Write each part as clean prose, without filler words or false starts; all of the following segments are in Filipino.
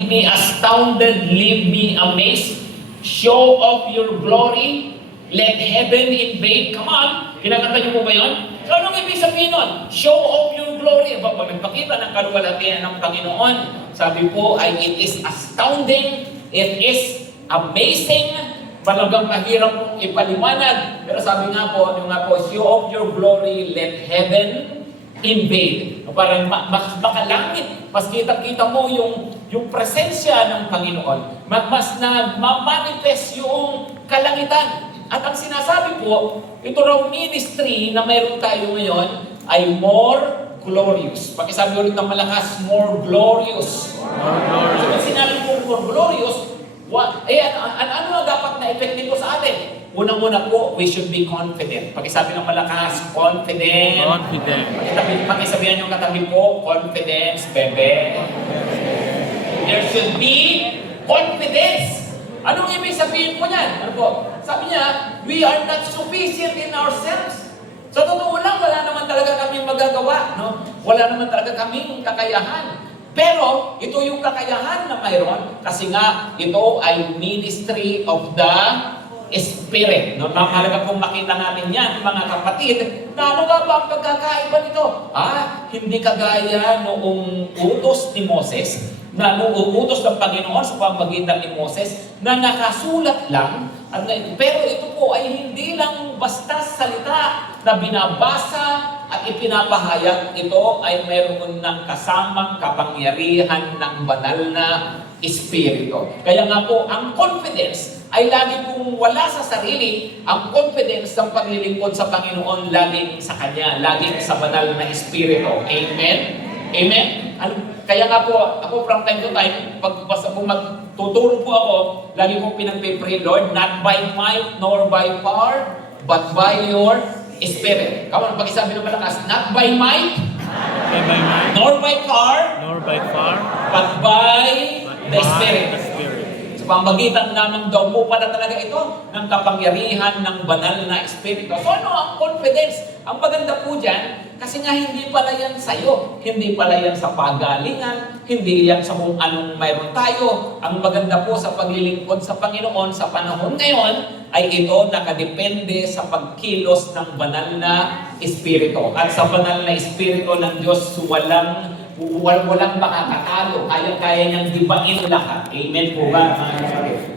me astounded, leave me amazed. Show of your glory, let heaven invade. Come on, kinakanta niyo po ba yun? So anong ibig sabihin nun? Show of your glory. Pag nagpakita ng kaluwalhatian ng Panginoon, sabi po ay it is astounding, it is amazing. Talagang mahirap pong ipaliwanag. Pero sabi nga po, show of your glory, let heaven invade. Parang mas makalangit, mas kita-kita mo yung presensya ng Panginoon. Mas na-manifest yung kalangitan. At ang sinasabi po, ito raw ministry na mayroon tayo ngayon ay more glorious. Pakisabi ulit ng malakas, more glorious. More glorious. So, pag sinabi po more glorious, ano na dapat na effect nito sa atin? Unang-una po, we should be confident. Pakisabi ng malakas, confident. Confident. Pakisabihan yung katabi po, confidence, bebe. There should be confidence. Anong ibig sabihin po niyan? Ano po? Sabi niya, we are not sufficient in ourselves. Sa totoo lang, wala naman talaga kaming magagawa. No? Wala naman talaga kaming kakayahan. Pero, ito yung kakayahan na mayroon kasi nga, ito ay ministry of the Spirit. No? Mahalaga pong makita natin yan, mga kapatid, na ano nga ba ang pagkakaiba nito? Hindi kagaya noong utos ni Moses, na noong utos ng Panginoon sa pamamagitan ni Moses, na nakasulat lang, pero ito po ay hindi lang basta salita na binabasa at ipinapahayag. Ito ay mayroon ng kasamang kapangyarihan ng banal na Espiritu. Kaya nga po, ang confidence ay lagi kong wala sa sarili. Ang confidence ng paglilingkod sa Panginoon laging sa Kanya, laging sa banal na Espiritu. Amen? Amen? Kaya nga po, ako from time to time, pag basta po magtuturo po ako, lagi kong pinagpipray, Lord, not by might nor by power, but by your Spirit. Kawan, pakisabi ng malakas, not by might, nor by power, but by the Spirit. Sa pamagitan lamang daw po pala talaga ito ng kapangyarihan ng banal na Espiritu. So ano ang confidence? Ang maganda po dyan, kasi nga hindi pala yan sa'yo, hindi pala yan sa pagalingan, hindi yan sa kung anong mayroon tayo. Ang maganda po sa paglilingkod sa Panginoon sa panahon ngayon, ay ito nakadepende sa pagkilos ng banal na Espiritu. At sa banal na Espiritu ng Diyos, walang makakatalo. Kaya niyang dibain lahat. Amen po ba?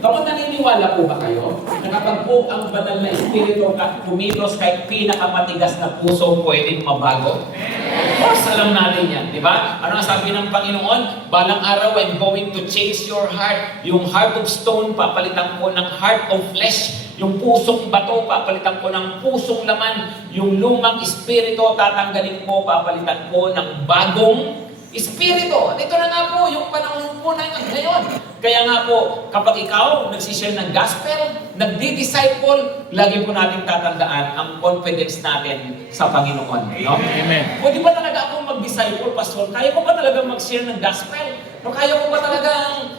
Kapag naniniwala po ba kayo na kapag po ang banal na Espiritu kumilos kahit pinakamatigas na puso pwedeng mabago? Of course, alam natin yan, di ba? Ano ang sabi ng Panginoon? Balang araw, I'm going to change your heart. Yung heart of stone, papalitan ko ng heart of flesh. Yung pusong bato, papalitan ko ng pusong laman. Yung lumang espiritu, tatanggalin ko, papalitan ko ng bagong espiritu. At ito na nga po, yung panahon po na ngayon. Kaya nga po, kapag ikaw nagsishare ng gospel, nagdi-disciple, lagi po natin tatandaan ang confidence natin sa Panginoon. No? Amen. Pwede ba talaga akong mag-disciple, Pastor? Kaya ko ba talaga mag-share ng gospel? O kaya ko ba talagang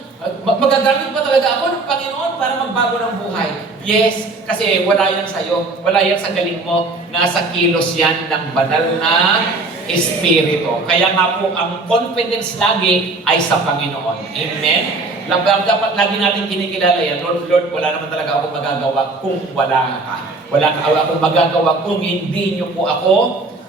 magagamit ba talaga ako ng Panginoon para magbago ng buhay? Yes, kasi wala yan sa'yo. Wala yan sa galing mo. Nasa kilos yan ng banal na Espiritu. Kaya nga po, ang confidence lagi ay sa Panginoon. Amen? Dapat lagi natin kinikilala yan. Lord, wala naman talaga ako magagawa kung wala ka. Wala akong magagawa kung hindi niyo po ako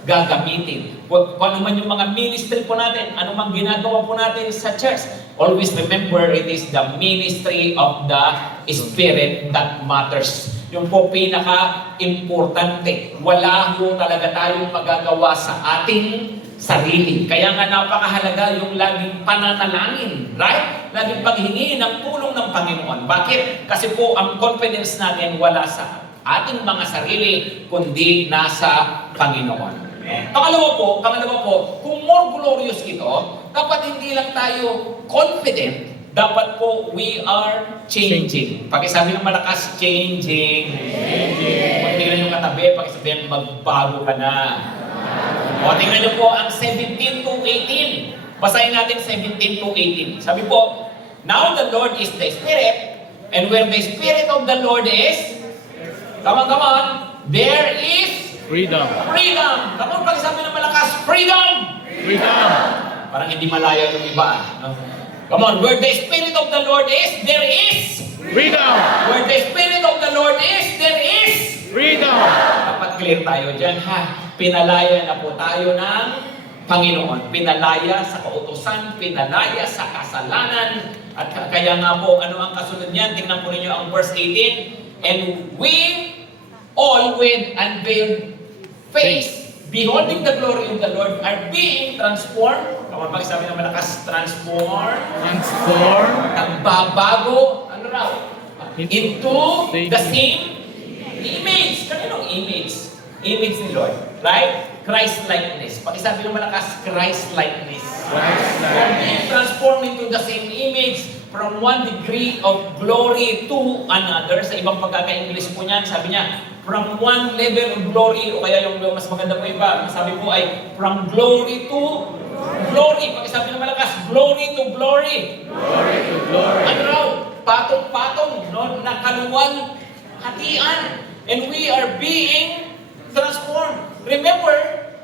gagamitin. Kung ano man yung mga ministry po natin, ano man ginagawa po natin sa church, always remember it is the ministry of the Spirit that matters. Yung po pinaka-importante. Wala po talaga tayong magagawa sa ating sarili. Kaya nga napakahalaga yung laging pananalangin. Right? Laging paghingi ng tulong ng Panginoon. Bakit? Kasi po ang confidence natin wala sa ating mga sarili, kundi nasa Panginoon. Pangalawa po, kung more glorious ito, dapat hindi lang tayo confident, dapat po we are changing. Pakisabi ng malakas, changing. Kung tingnan yung katabi, pakisabihin, magbago ka na. O tingnan nyo po ang 17 to 18. Basahin natin 17 to 18. Sabi po, now the Lord is the Spirit, and where the Spirit of the Lord is, come on, there is Freedom. freedom. Come on, pakisabi ng malakas, freedom! Freedom. Parang hindi malaya yung iba. No? Come on, where the Spirit of the Lord is, there is. Freedom! Where the Spirit of the Lord is, there is. Freedom! Dapat clear tayo dyan, ha? Pinalaya na po tayo ng Panginoon. Pinalaya sa kautusan, pinalaya sa kasalanan. At kaya nga po, ano ang kasunod niyan? Tingnan po ninyo ang verse 18. And we all with unveiled face, beholding the glory of the Lord, are being transformed. Kapag magsabi ng malakas, transform. Transform Nagbabago, ano raw? Into the the same image. Kaninong image? Image ni Lord. Right? Christ-likeness. Pakisabi ng malakas, Christ-likeness. We're being transformed into the same image from one degree of glory to another. Sa ibang pagkaka-English po niyan, sabi niya, from one level of glory, o kaya yung mas maganda po iba, sabi po ay from glory to glory. Pakisabi ng malakas, glory to glory. Glory to glory. Ano raw? Patong-patong, no? Nakaluwal hatian. And we are being transformed. Remember,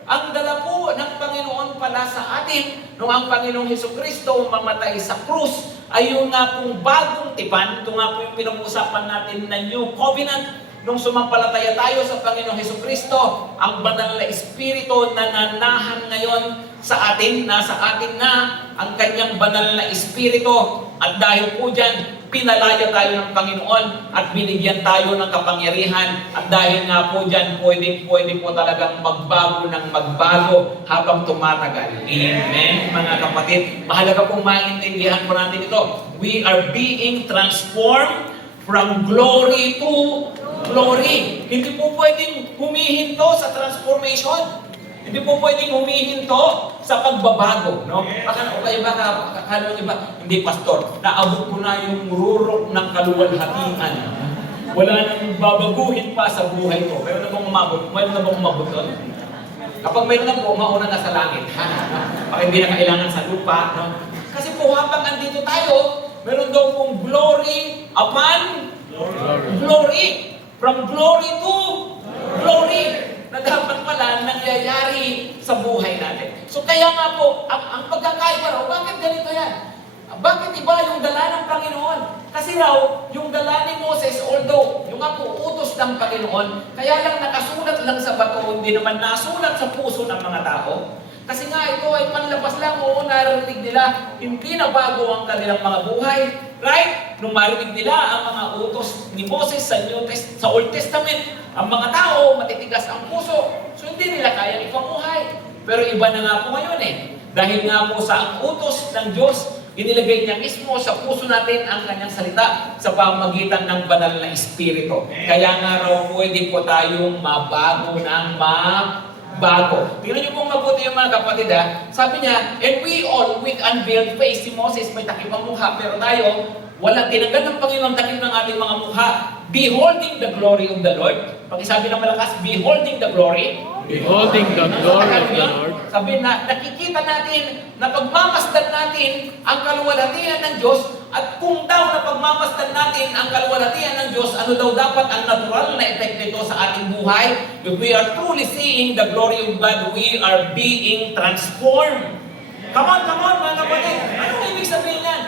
ang dala po ng Panginoon pala sa atin, nung ang Panginoong Hesukristo mamatay sa krus, ay yung nga pong bagong tipan, ito nga po yung pinag-usapan natin na New Covenant, nung sumampalataya tayo sa Panginoong Hesukristo, ang banal na Espiritu na nanahan ngayon sa atin, nasa atin na ang kanyang banal na Espiritu. At dahil po dyan, pinalaya tayo ng Panginoon at binigyan tayo ng kapangyarihan. At dahil nga po dyan, pwede po talagang magbago ng magbago habang tumatagal. Amen, mga kapatid. Mahalaga pong maintindihan po natin ito. We are being transformed from glory to glory. Hindi po pwedeng humihinto sa transformation. Hindi po pwedeng humihinto sa pagbabago, no? Baka akala niyo ba, hindi pastor, naabot ko na yung rurok ng kaluwalhatian. Wala nang babaguhin pa sa buhay ko. Meron na bang umabot? Meron na bang umabot doon? Kapag meron na po, mauna na sa langit. Baka hindi na kailangan sa lupa, no? Kasi po habang andito tayo, meron daw pong glory upon glory. From glory to glory. Na dapat pala nangyayari sa buhay natin. So kaya nga po, ang pagkakaiba raw, bakit ganito yan? Bakit iba yung dala ng Panginoon? Kasi raw, yung dala ni Moses, although yung nga po utos ng Panginoon, kaya lang nakasulat lang sa bato, hindi naman nasulat sa puso ng mga tao. Kasi nga ito ay panlabas lang, oo, narinig nila, hindi na bago ang kanilang mga buhay. Right? Nung marinig nila ang mga utos ni Moses sa Old Testament, ang mga tao, matitigas ang puso. So hindi nila kaya ipamuhay. Pero iba na nga po ngayon eh. Dahil nga po sa ang utos ng Diyos, inilagay niya mismo sa puso natin ang kanyang salita sa pamagitan ng banal na Espiritu. Kaya nga raw pwede po tayong mabago ng bago. Tingnan niyo pong mabuti yung mga kapatid ha. Sabi niya, and we all with unveiled face, si Moses may takip ang mukha, pero tayo, walang tinanggal ng Panginoon takip ng ating mga mukha, beholding the glory of the Lord. Pakisabi ng malakas, beholding the glory. Beholding the glory of the Lord. Sabi na, nakikita natin na pagmamasdan natin ang kaluwalhatian ng Diyos, at kung daw na pagmamasdan natin ang kaluwalhatian ng Diyos, ano daw dapat ang natural na effect nito sa ating buhay? If we are truly seeing the glory of God, we are being transformed. Come on, mga kapatid. Anong ibig sabihin yan?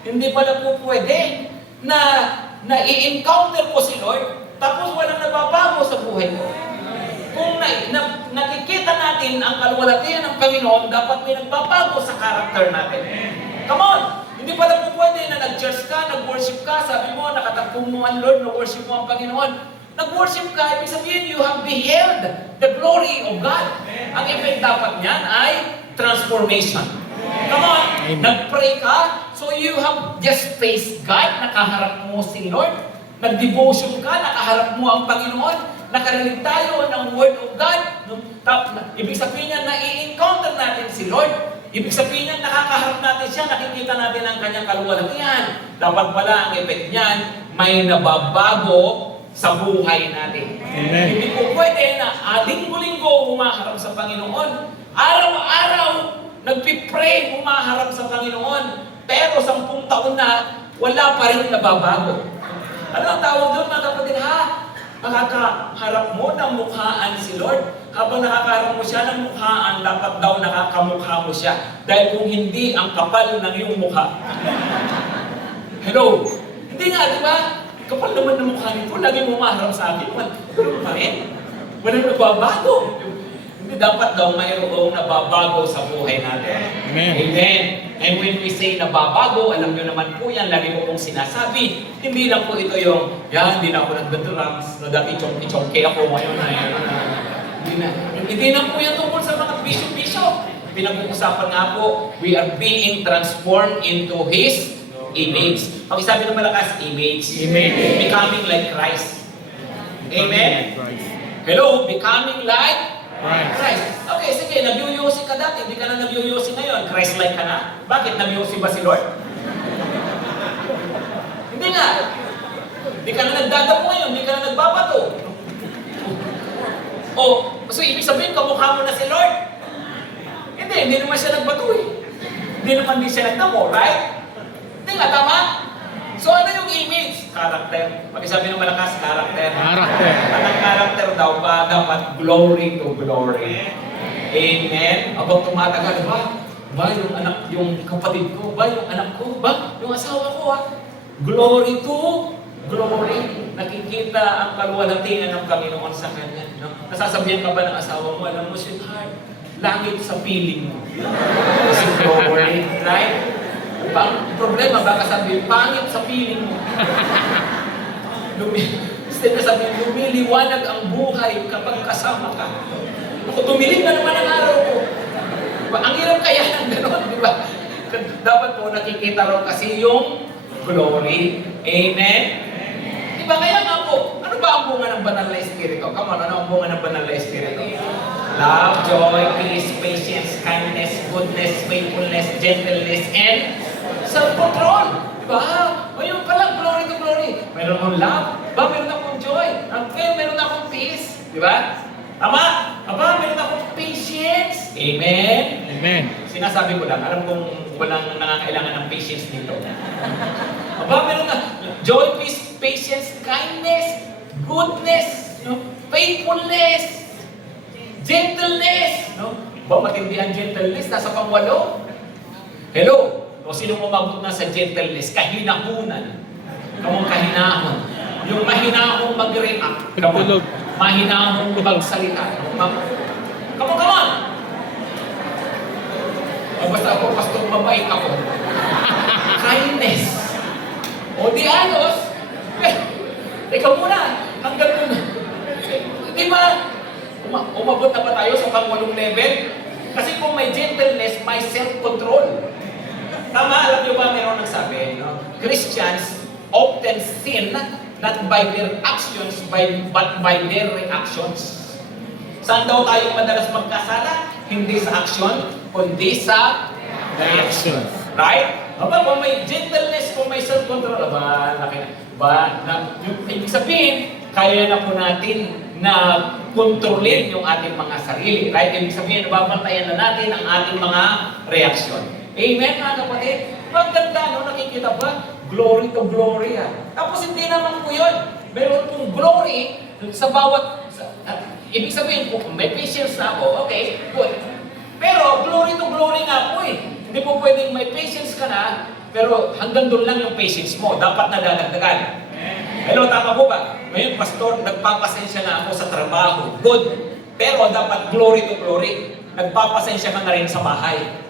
Hindi pala po pwede na i-encounter ko si Lord, tapos walang nababago sa buhay ko. Kung nakikita natin ang kaluwalhatian ng Panginoon, dapat may nagbabago sa character natin. Come on! Hindi pala po pwede na nag-church ka, nag-worship ka, sabi mo, nakatagpong mo ang Lord, na-worship mo ang Panginoon. Nag-worship ka, ibig sabihin, you have beheld the glory of God. Ang effect dapat niyan ay transformation. Come on! Nag-pray ka, so you have just faced God, nakaharap mo si Lord. Nag-devotion ka, nakaharap mo ang Panginoon. Nakarinig tayo ng Word of God. Ibig sabihin niya, na-i-encounter natin si Lord. Ibig sabihin niya, nakakaharap natin siya, nakikita natin ang kanyang kaluwalhatian. Dapat pala ang effect niyan, may nababago sa buhay natin. Amen. Hindi po pwede na linggo-linggo humaharap sa Panginoon. Araw-araw, nagpipray humaharap sa Panginoon. Pero 10 taon na, wala pa rin nababago. Ano ang tawag doon, mga kapatid? Nakakaharap mo ng mukhaan si Lord. Habang nakakaharap mo siya ng mukhaan, dapat daw nakakamukha mo siya. Dahil kung hindi, ang kapal ng iyong mukha. Hello? Hindi nga, di ba? Kapal naman ng mukha nito, lagi mo maharap sa akin. Pero pa rin. Walang nababago. Hindi dapat daw mayroong nababago sa buhay natin. Amen. Amen. And when we say nababago, alam nyo naman po yan, lagi ko pong sinasabi, hindi lang po ito yung, hindi na ako nagdadrums, na dati chonky ako ngayon na. Hindi na po yan tungkol sa mga bishop-bishop. Pinag-uusapan nga po, we are being transformed into His image. Pag-isabi ng malakas, image. Image. Becoming like Christ. Amen? Christ. Hello, becoming like Christ. Christ. Okay, sige, nag-UUC ka dati, hindi ka na nag-UUC ngayon. Christ-like ka na? Bakit? Nag-UUC ba si Lord? Hindi nga. Hindi ka na nagdadamo ngayon, hindi ka na nagbabato. So ibig sabihin, kamukha mo na si Lord? Hindi naman siya nagbato eh. Hindi naman din siya nagdamo, right? Hindi nga, tama? So ano yung image? Character. Pag-isabi ng malakas, character. Character. At ang character daw ba, dapat glory to glory. Amen? Abang tumatagal, ba yung anak, yung kapatid ko, ba yung anak ko, ba yung asawa ko, glory to glory. Nakikita ang kaluwalhatian ng Panginoon sa kanya. No? Nasasabihan ka ba ng asawa mo, alam mo, sweetheart, langit sa piling mo. Kasi glory, right? Problema, baka sabihin, pangit sa piling mo. Instead na sabihin, lumiliwanag ang buhay kapag kasama ka. Ako, tumilim na naman ang araw ko. Diba? Ang hirap kaya ng gano'n, di ba? Dapat po nakikita raw kasi yung glory. Amen? Diba? Kaya nga po, ano ba ang bunga ng banal na espiritu? Come on, ano ang bunga ng banal na espiritu? Love, joy, peace, patience, kindness, goodness, faithfulness, gentleness, and self-control. Diba? Ngayon pala, glory to glory. Meron akong love, meron akong joy, meron akong peace. Diba? Tama? Meron akong patience. Amen? Amen. Sinasabi ko lang, alam kong walang nangangailangan ng patience dito. Meron na joy, peace, patience, kindness, goodness, faithfulness, gentleness. Matindi ang gentleness, nasa pang-8. Hello? O sinong umabot na sa gentleness? Kahinahunan. Kamong kahinahon. Yung mahinahong mag-react. Pagtulog. Mahinahong magsalita. Come on! Basta ako, pastor, mabait ako. Kindness. O di ayos. Ikaw muna. Hanggang doon. Di ba? Umabot na ba tayo sa pang-8 level? Kasi kung may gentleness, may self-control. Tama, alam niyo ba meron nagsabi, no? Christians often sin not by their actions, but by their reactions. Saan daw tayo madalas magkasala? Hindi sa action, kundi sa reaction. Right? Kung may gentleness, kung may self-control, laki na. Yung ibig sabihin, kaya na po natin na kontrolin yung ating mga sarili. Right? Ibig sabihin, babantayan na natin ang ating mga reaksyon. Amen, mga kapatid? Maganda, no? Nakikita ba? Glory to glory, Tapos hindi naman po yun. Meron pong glory sa bawat... ibig sabihin po, kung may patience na ako, okay, good. Pero glory to glory nga po eh. Hindi po pwedeng may patience ka na, pero hanggang doon lang yung patience mo. Dapat nadadagdagan. Hello, tama po ba? Ngayon, pastor, nagpapasensya na ako sa trabaho. Good. Pero dapat glory to glory. Nagpapasensya ka na rin sa bahay.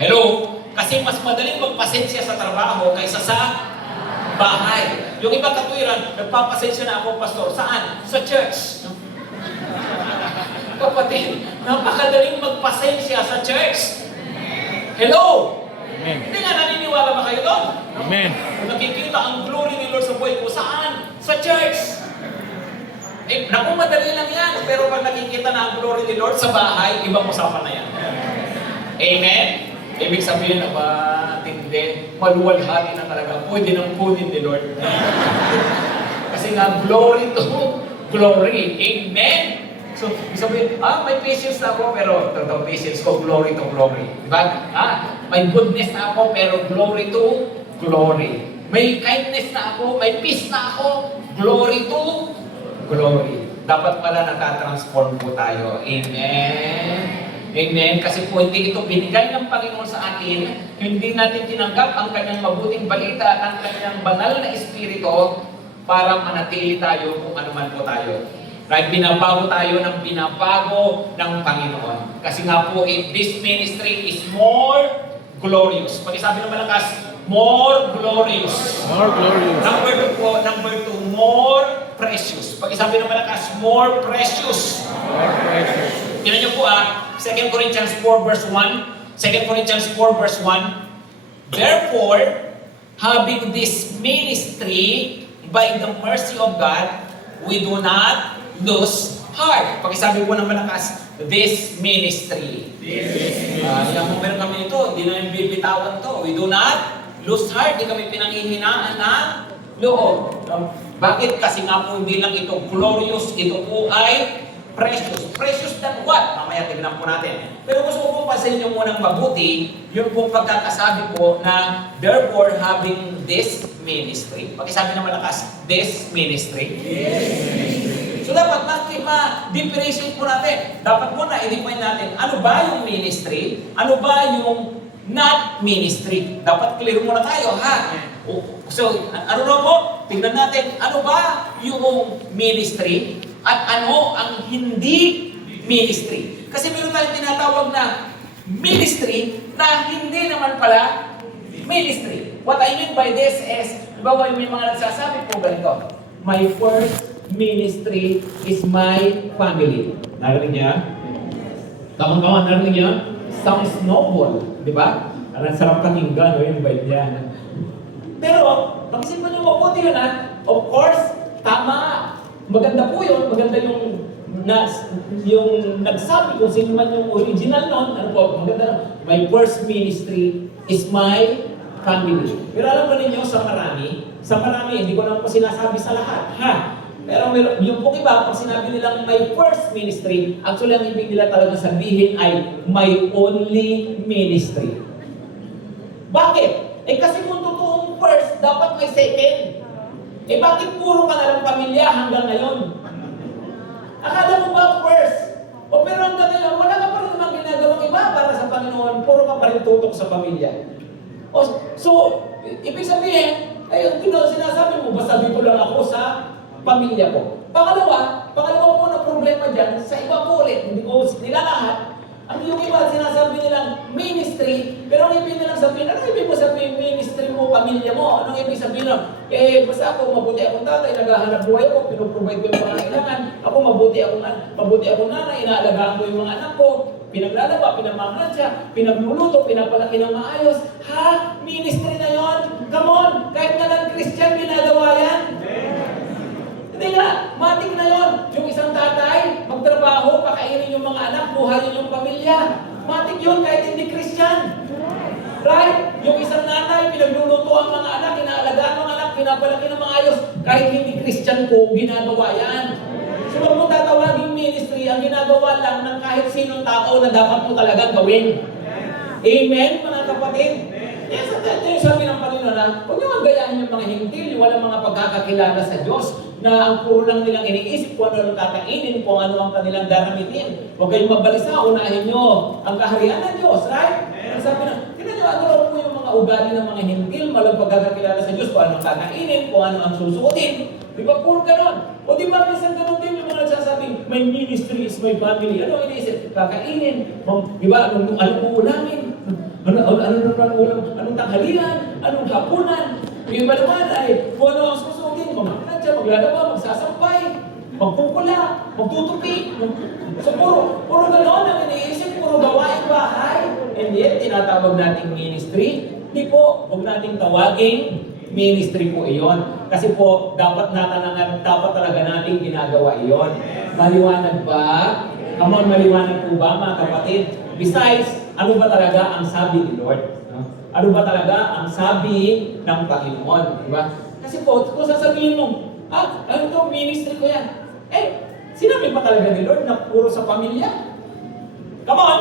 Hello? Kasi mas madaling magpasensya sa trabaho kaysa sa bahay. Yung iba katwiran, nagpapasensya na ako, pastor. Saan? Sa church. Kapatid, napakadaling magpasensya sa church. Hello? Amen. Hindi nga naniniwala ba kayo doon? Amen. Kung nakikita ang glory ni Lord sa buhay ko, saan? Sa church. Naku, madali lang yan. Pero pag nakikita na ang glory ni Lord sa bahay, ibang usapan na yan. Amen? Ibig sabihin na ba, tindi, maluwalhati na talaga, pwede ni Lord. Kasi nga, glory to glory. Amen? So, ibig sabihin, may patience na ako, pero totoo patience ko, glory to glory. Diba? May goodness na ako, pero glory to glory. May kindness na ako, may peace na ako, glory to glory. Dapat pala natatransform po tayo. Amen. Amen. Kasi po hindi ito binigay ng Panginoon sa atin, hindi natin tinanggap ang kanyang mabuting balita at ang kanyang banal na espiritu para manatili tayo kung ano man po tayo. Right? Binabago tayo ng binabago ng Panginoon. Kasi nga po, this ministry is more glorious. Pag-isabi ng malakas, more glorious. More glorious. Number 2 po, number 2, more precious. Pag-isabi ng malakas, more precious. More precious. Tingnan niyo po 2 Corinthians 4 verse 1. 2 Corinthians 4 verse 1. Therefore, having this ministry by the mercy of God, we do not lose heart. Pag-isabi po ng malakas, this ministry. Yan kung meron kami ito, hindi namin bibitawan to. We do not lose heart, hindi kami pinanghihinaan ng loob. Bakit? Kasi nga po hindi lang ito glorious, ito po ay precious. Precious than what? Mamaya tignan po natin. Pero gusto ko po pasayin nyo munang mabuti, yung po pagkakasabi po na therefore having this ministry. Pag-isabi na malakas, this ministry. So dapat ma-differentiate po natin. Dapat muna i-define natin, ano ba yung ministry? Ano ba yung not ministry? Dapat clear muna tayo, ha? So, ano na po? Tingnan natin, ano ba yung ministry at ano ang hindi ministry? Kasi meron tayong tinatawag na ministry na hindi naman pala ministry. What I mean by this is, di ba may mga nagsasabi po ganito, my first ministry is my family. Narinig niya? Kamang-kamang, narinig niya? Sounds noble, di ba? Ang sarap pakinggan, yung bait niya. Pero, pag-isipan niyo mabuti yun, of course, tama. Maganda po yun. Maganda yung nagsabi kung sino man yung original nun. Ano po, maganda. My first ministry is my family. Pero alam mo ninyo, sa marami, hindi ko naman po sinasabi sa lahat. Ha? Pero yung pong iba, pag sinabi nilang my first ministry, actually ang ibig nila talaga sabihin ay my only ministry. Bakit? Kasi kung totoong first, dapat may second. Bakit puro ka na lang pamilya hanggang ngayon? Akala mo ba first? Pero hanggang ngayon, wala ka pa rin naman ginagawang iba para sa Panginoon, puro ka pa rin tutok sa pamilya. So, ibig sabihin, ay, sinasabi mo, basta dito lang ako sa pamilya ko. Pangalawa po na problema dyan, sa iba po ulit, hindi ko nilalahat, ang yung iba sinasabi nilang ministry, pero ang ibig nilang sabihin, ano ibig mo sabihin ministry mo, pamilya mo? Anong ibig sabihin nun? Basta ako, mabuti akong tatay, naghahanap buhay ko, pinuprovide ko yung mga kailangan, ako mabuti akong nanay, inaalagaan ko yung mga anak ko, pinaglalaba, pinamamalansya, pinagluluto, pinapalaki ng maayos. Ha? Ministry na yon? Come on! Kahit na lang Christian, ginagawa yan. Hindi nga, matik na yon. Yung isang tatay, magtrabaho, pakainin yung mga anak, buhayin yung pamilya. Matik yun kahit hindi Christian. Right? Yung isang nanay, pinagluluto ang mga anak, inaalagaan ang anak, pinapalaki ng maayos. Kahit hindi Christian po, ginagawa yan. So huwag mo tatawagin ministry, ang ginagawa lang ng kahit sinong tao na dapat mo talagang gawin. Amen, mga kapatid? Yes, ito yung sabi ng Panginoon na huwag niyo gayahin yung mga hintil, yung walang mga pagkakakilala sa Diyos na ang puro lang nilang iniisip kung ano lang kakainin, kung ano ang kanilang daramitin. Huwag kayong mabalisa, unahin nyo ang kaharian ng Diyos, right? Ang sabi na, tignan nyo, ano lang po yung mga ugali ng mga hintil, walang pagkakakilala sa Diyos, kung ano ang kakainin, kung ano ang susuotin. Di ba, puro ganon? O di ba, minsan ganon din yung mga nagsasabing, my ministry is my family. Ano ang iniisip? Kakainin. Di ba, anong uulamin? Anong ulam? Anong tanghalian? Anong hapunan? Yung iba naman ay, kung ano ang susuotin, mamamalansya, maglalaba, magsasampay, magpupula, magtutupi. So, puro ganon ang iniisip, puro gawain bahay. And yet, tinatawag nating ministry. Di po, huwag nating tawagin ministry po iyon. Kasi po, dapat talaga nating ginagawa iyon. Maliwanag ba? Come on, maliwanag po ba mga kapatid? Besides, ano ba talaga ang sabi ni Lord? Ano ba talaga ang sabi ng Panginoon? Diba? Kasi po, kung sasabihin mo, ano to, ministry ko yan. Sinabi pa talaga ni Lord na puro sa pamilya? Come on!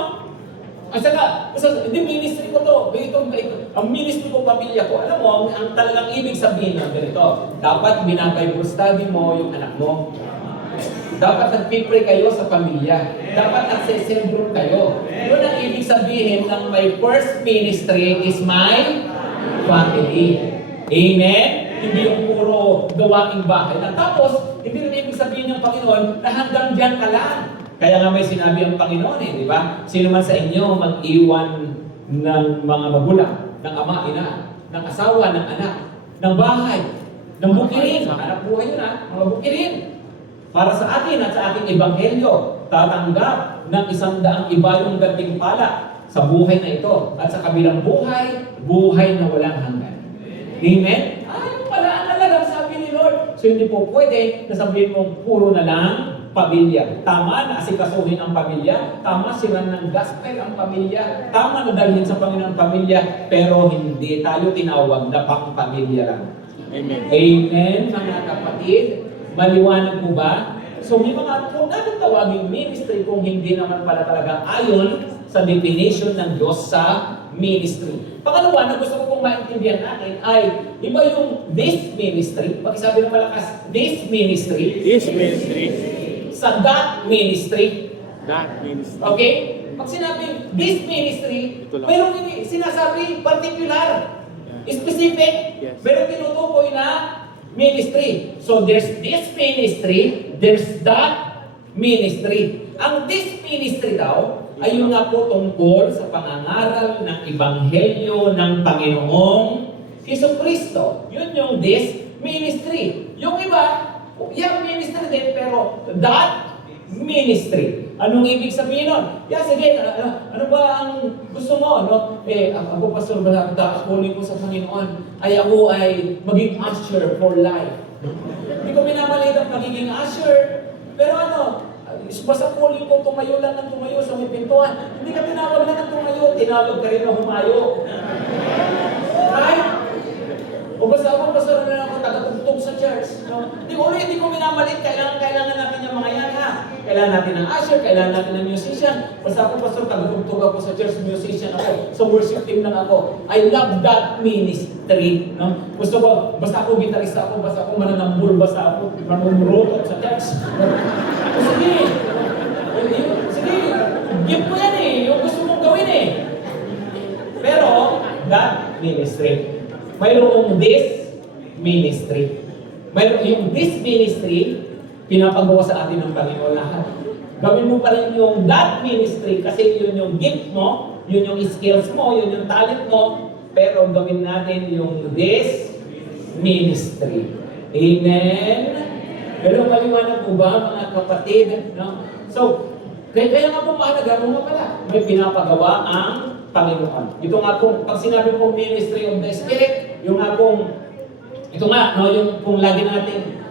At saka, hindi ministry ko to. Ito, ang ministry ko, pamilya ko. Alam mo, ang talagang ibig sabihin ng ganito, dapat binabible study mo yung anak mo. Dapat nagpipray kayo sa pamilya. Dapat nagsesembro kayo. Yun ang ibig sabihin ng my first ministry is my family. Amen? Hindi yung puro gawaing bahay. At tapos, hindi rin ibig sabihin ng Panginoon na hanggang dyan ka lang. Kaya nga may sinabi ang Panginoon di ba? Sino man sa inyo mag-iwan ng mga magulang, ng ama, ina, ng asawa, ng anak, ng bahay, ng bukirin. Anak buhay yun mga bukirin. Para sa atin at sa ating ebanghelyo, tatanggap ng 100 iba yung gantimpala sa buhay na ito. At sa kabilang buhay, buhay na walang hanggan. Amen? Yung pala ang talagang sabi ni Lord. So hindi po pwede na sabihin mong puro na lang pamilya. Tama na asikasuhin ang pamilya. Tama siran ng gospel ang pamilya. Tama na dalhin sa Panginoon ang pamilya. Pero hindi tayo tinawag na pang pamilya lang. Amen. Amen, mga kapatid. Maliwanag mo ba? So may mga kung anong tawaging ministry kung hindi naman pala talaga ayon sa definition ng Diyos sa ministry. Pangalawa na gusto ko pong maintindihan natin ay iba yung this ministry. Pag-sabi ng malakas, this ministry. This ministry. Sa that ministry. That ministry. Okay? Pag sinabing this ministry, Ito lang. mayroong sinasabi particular, specific, Yes. mayroong tinutukoy na ministry. So there's this ministry, there's that ministry. Ang this ministry daw ay yung nga po tungkol sa pangangaral ng Ebanghelyo ng Panginoong Jesucristo. Yun yung this ministry. Yung iba, yung ministry din, pero that ministry. Anong ibig sabihin nun? Sige, ano ba ang gusto mo? No? Ako, Pastor, kunin ko sa Panginoon, ako ay maging usher for life. Hindi ko minamalit ang magiging usher, pero basta kunin ko, tumayo lang ng tumayo sa may pintuan. Hindi ka tinawag na ng tumayo, tinawag ka rin na humayo. Right? O basta ako, basta na ako tagatugtog sa church. No? Hindi ko minamalit, kailangan natin yung mga yan Kailangan natin ng usher, kailangan natin ng musician. Basta ako, pastor, tagatugtog ako sa church, musician ako, sa worship team lang ako. I love that ministry. No? Gusto ko, basta ako gitarista ako, basta ako mananambul, basta ako manumurutot sa church. Sige, give mo yan yung gusto mong gawin Pero, that ministry. Mayroong this ministry. Mayroong yung this ministry, pinapagawa sa atin ng Panginoon lahat. Gawin mo pa rin yung that ministry kasi yun yung gift mo, yun yung skills mo, yun yung talent mo, pero gawin natin yung this ministry. Amen? Pero maliwanag po ba mga kapatid? No? So, kaya nga po mahalaga mo nga pala, may pinapagawa ang Panginoon. Ito nga po, pag sinabi pong ministry of the Spirit, yung nga pong, ito nga, yung pong lagi natin,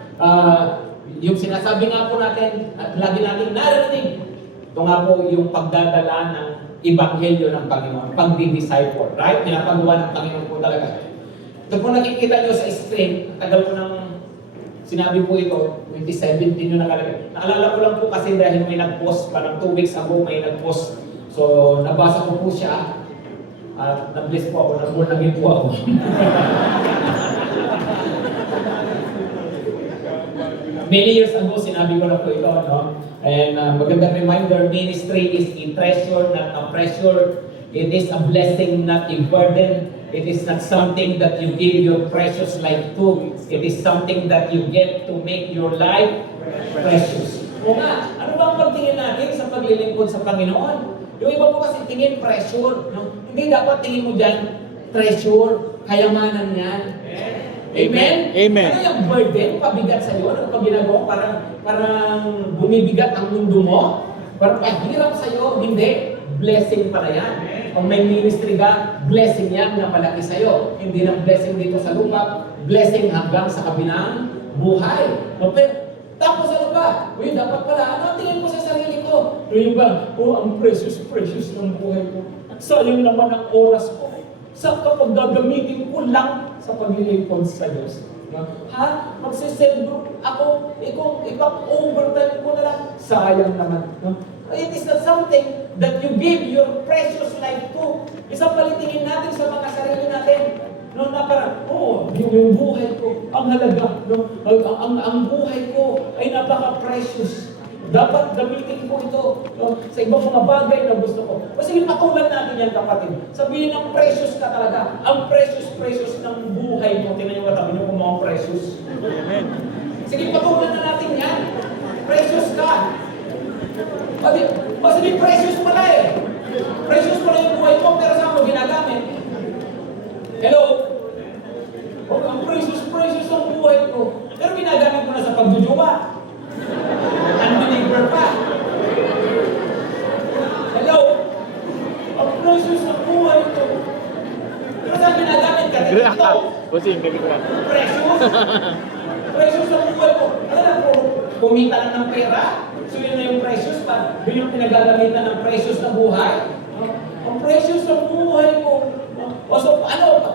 yung sinasabi nga po natin, at lagi natin narinig, ito nga po yung pagdadala ng Ebanghelyo ng Panginoon, pagdi-disciple, right? Pinapagawa ng Panginoon po talaga. Ito po nakikita nyo sa screen, tagal ko ng sinabi po ito, 2017 yung nakalagay. Naalala ko lang po kasi dahil may nag-post, parang 2 weeks ago may nag-post. So, nabasa ko po siya at na-bless po ako, nag-born po ako. Many years ago, sinabi ko na po ito, no? And magandang reminder, ministry is a treasure, not a pressure. It is a blessing, not a burden. It is not something that you give your precious life to. It is something that you get to make your life precious. O nga, ano ba ang pagtingin natin sa paglilingkod sa Panginoon? Yung iba po kasi tingin pressure. No? Hindi dapat tingin mo dyan, treasure, kayamanan yan. Amen? Amen. Ano yung burden, pabigat sa'yo? Ano pag ginagawa? Parang bumibigat ang mundo mo? Parang pahirap sa'yo? Hindi. Blessing pala yan. Kung may ministry ka, blessing yan na malaki sa'yo. Hindi lang blessing dito sa lupa, blessing hanggang sa kabilang buhay. Okay? Tapos ano ba? Uy, dapat pala, ano tingin ko sa sarili ko? Yung ba? Ang precious ng buhay ko. Sayang naman ang oras ko. Sa kapag gagamitin ko lang sa paglilingkod sa Diyos. Magsiself-group ako, ipang-overtime ko na lang. Sayang naman. It is not something that you give your precious life to. Isang palitingin natin sa mga sarili natin. No, na parang, yung buhay ko, ang halaga. No? Ang buhay ko ay napaka-precious. Dapat gamitin ko ito, no? Sa ibang mga bagay na gusto ko. Kasi patulan natin yan, kapatid. Sabihin ng precious ka talaga. Ang precious ng buhay mo. Tingnan yung katabi nyo kung mga precious. Amen. Sige, patulan na natin yan. Precious ka. Kasi precious pala eh. Precious pala yung buhay mo, pero saan mo ginagamit? Hello? Ang precious ang buhay ko. Pero ginagamit mo na sa pagjujuwa. Unbeliever pa. Hello? Ang precious ang buhay ko. Pero saan ginagamit ka? Ito. Bossing, gabi ko lang. Precious? Precious ang buhay ko. Ano na po? Kumita lang ng pera? So yun na yung precious pa. Yun yung pinagagamitan ng precious na buhay. Ang precious ng buhay ko. O so,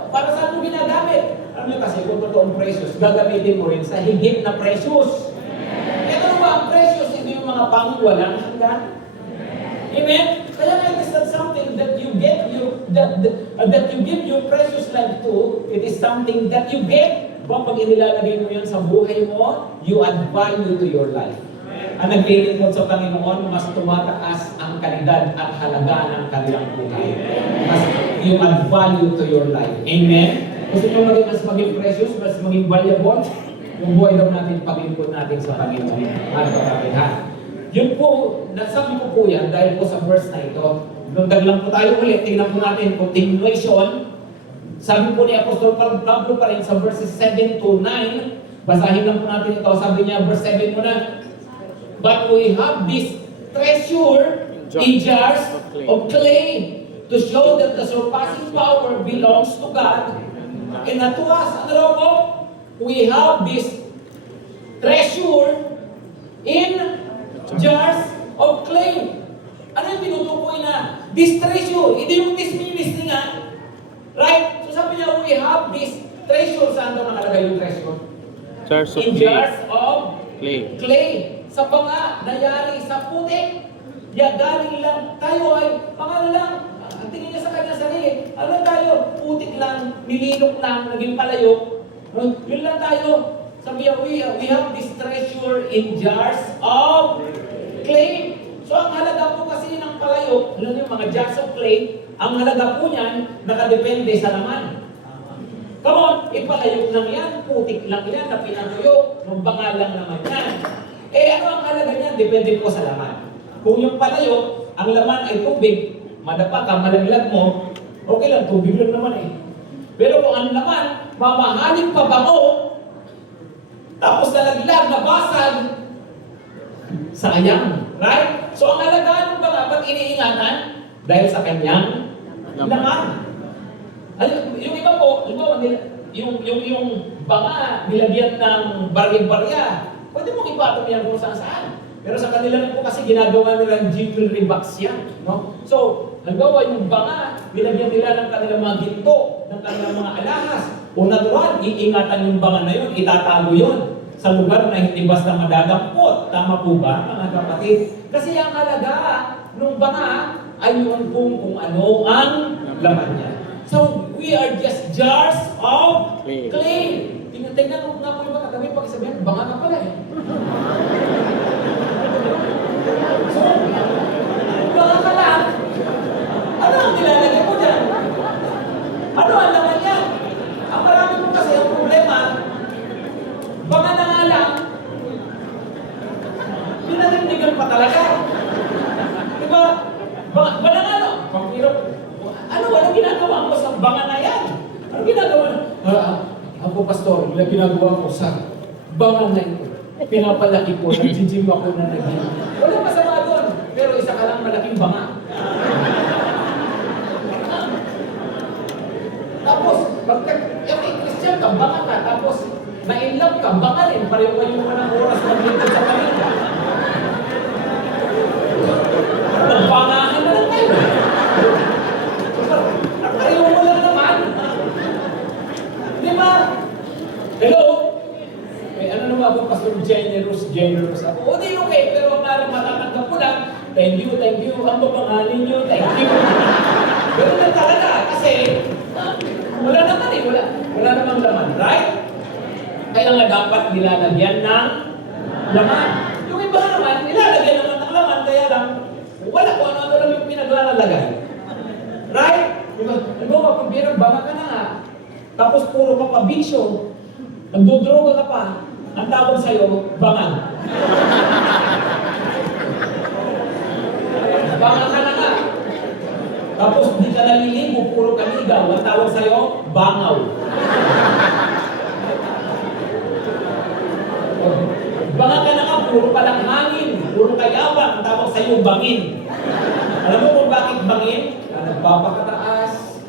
para saan mo ginagamit? Alam niyo kasi kung totoong precious, gagamitin mo rin sa higit na precious. Ito ba ang precious? Ito yung mga pangwalang hanggan. Amen? Kaya nga, it is not something that you get, that you give your precious life to. It is something that you get. Pag inilalagay mo yan sa buhay mo, you add value to your life. Ang naglilingkod sa Panginoon, mas tumataas ang kalidad at halaga ng kanilang buhay. Mas you add value to your life. Amen? Gusto nyo maging precious, mas maging valuable? Yung buhay daw natin, paglingkod natin sa Panginoon. Ano kapatid, ha? Yun po, nasabi ko po yan dahil po sa verse na ito. Nung daglang po tayo ulit, tingnan po natin continuation. Sabi po ni Apostol Pablo pa rin sa verses 7 to 9. Basahin lang po natin ito. Sabi niya, verse 7 muna. But we have this treasure in jars of clay to show that the surpassing power belongs to God and not to us. Ano raw po? We have this treasure in jars of clay. Ano yung tinutukoy na? This treasure. Hindi yung disministing ha. Right? So sabi niya, we have this treasure. Saan daw nakalagay yung treasure? Jars of In clay. jars of Clay. clay. Sa banga, nayari sa putik. Galing lang. Tayo ay, pangalan lang. Ang tingin niya sa kanya sarili. Ano tayo? Putik lang, nililok lang, naging palayok. Yun lang tayo. Sabi niya, we have this treasure in jars of clay. So ang halaga po kasi ng palayok, alam niyo mga jars of clay, ang halaga po niyan, nakadepende sa laman. Come on, ipalayok lang yan, putik lang yan, na pinatuyok, nung banga lang naman yan. Ano ang halaga niyan? Depende po sa laman. Kung yung palayok, ang laman ay tubig, madapa ka, malaglag mo, okay lang, tubig lang naman eh. Pero kung ang laman, mamahaling pabango, tapos nalaglag, nabasag, sayang. Right? So ang halaga ng banga, ba't iniingatan? Dahil sa kanyang laman. Yung iba po, yung banga, nilagyan ng baril-barya, pwede mong ipatong yan kung saan-saan. Pero sa kanila po kasi ginagawa nilang jewelry box yan. No? So, nagawa yung banga, nilagyan nila ng kanilang mga ginto, ng kanilang mga alahas. O natural, iingatan yung banga na yun, itatago yun sa lugar na hindi basta madadampot. Tama po ba, mga kapatid? Kasi ang halaga ng banga ay yung kung ano ang laman niya. So, we are just jars of clay. Tingnan mo nga po yung mga katabi, pag sabihin, banga ka pala eh. So, banga ka lang. Ano ang nilalagay mo dyan? Ano ang laman niya? Ang marami mo kasi ang problema, banga na nga lang, pinanindigan pa talaga. Diba? Banga nga lang. Ano ginagawa mo sa banga na yan? Ano ginagawa? Ako, pastor, ginagawa ko sa banga na ito. Pinapalaki ko, nagjijim ako na naging. Walang masama doon, pero isa ka lang malaking banga. Tapos, Christian ka, banga ka, tapos na-inlove ka, banga rin, pareho kayo naman ang oras maglingkod sa pamilya. Nagbangahan na lang tayo. Pareho mo lang naman. Di ba? Hello? Ano naman ako, Pastor, generous ako. O di okay, pero parang matatanggap ko lang thank you, ang babanganin nyo, thank you. Ganun na talaga, kasi wala naman eh, wala namang laman, right? Kaya nga dapat nilalagyan ng laman. Yung iba naman, nilalagyan naman ng laman, kaya lang, wala kung ano lang yung pinaglalagay. Right? Halimbawa, pag binagbanga ka na nga, tapos puro ka pa bisyo, nagdodroga ka pa, ang tawag sa'yo, bangan. Bangan ka na nga. Tapos di ka naliligo, puro ka ligaw, ang tawag sa'yo, bangaw. Bangan ka na nga, puro ka lang hangin, puro ka yabang, ang tawag sa'yo, bangin. Alam mo kung bakit bangin? Nagpapakataas.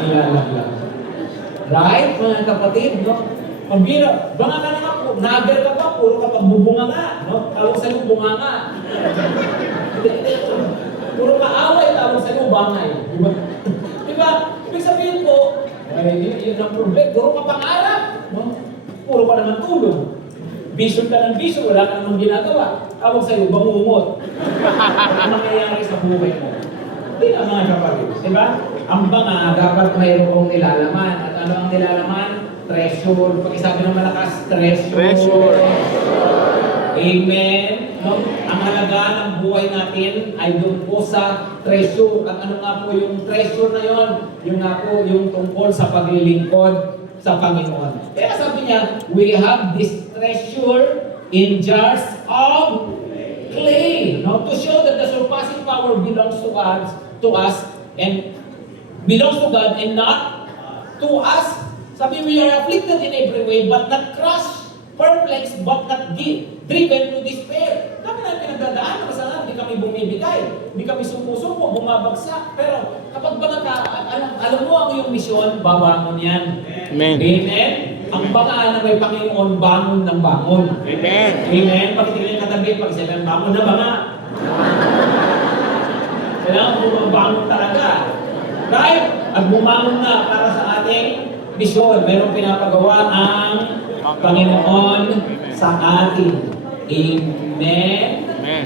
Ilalaglag. Right, mga kapatid, no? Ang bira, banga ka na nga po, nagar ka pa, puro ka pagbubunga nga, no? Tawag sa'yo, bunga nga. Puro ka away, tawag sa'yo, bangay. Diba? Diba? Ibig sabihin po, yun ang problem, puro ka pangarap, no? Puro ka naman tulong. Vision ka ng vision, wala ka namang ginagawa. Tawag sa'yo, bangungot. Ano nangyayari sa buhay mo? Hindi na mga kapatid, diba? Ang banga, dapat mayroong nilalaman. At ano ang nilalaman? Treasure. Pag-isabi ng malakas, treasure. Amen. No? Ang halaga ng buhay natin ay doon po sa treasure. At ano nga po yung treasure na yon? Yung nga po yung tungkol sa paglilingkod sa Panginoon. Kaya sabi niya, we have this treasure in jars of clay. No? To show that the surpassing power belongs to us and belongs to God and not to us. Sabi, we are afflicted in every way, but not crushed, perplexed, but not driven to despair. Kami na pinagdadaan, kasalanan, hindi kami bumibigay, hindi kami sumusuko, bumabagsak. Pero kapag ba alam mo ang iyong misyon, babangon yan. Amen. Amen? Ang banga na may Panginoon, bangon ng bangon. Amen. Amen? Pagkitingin katabi, pag sila bangon na banga. Kailangan bumabangon talaga. Right? At bumangon na para sa ating misyon. Merong pinapagawa ang Panginoon sa atin. Amen? Amen.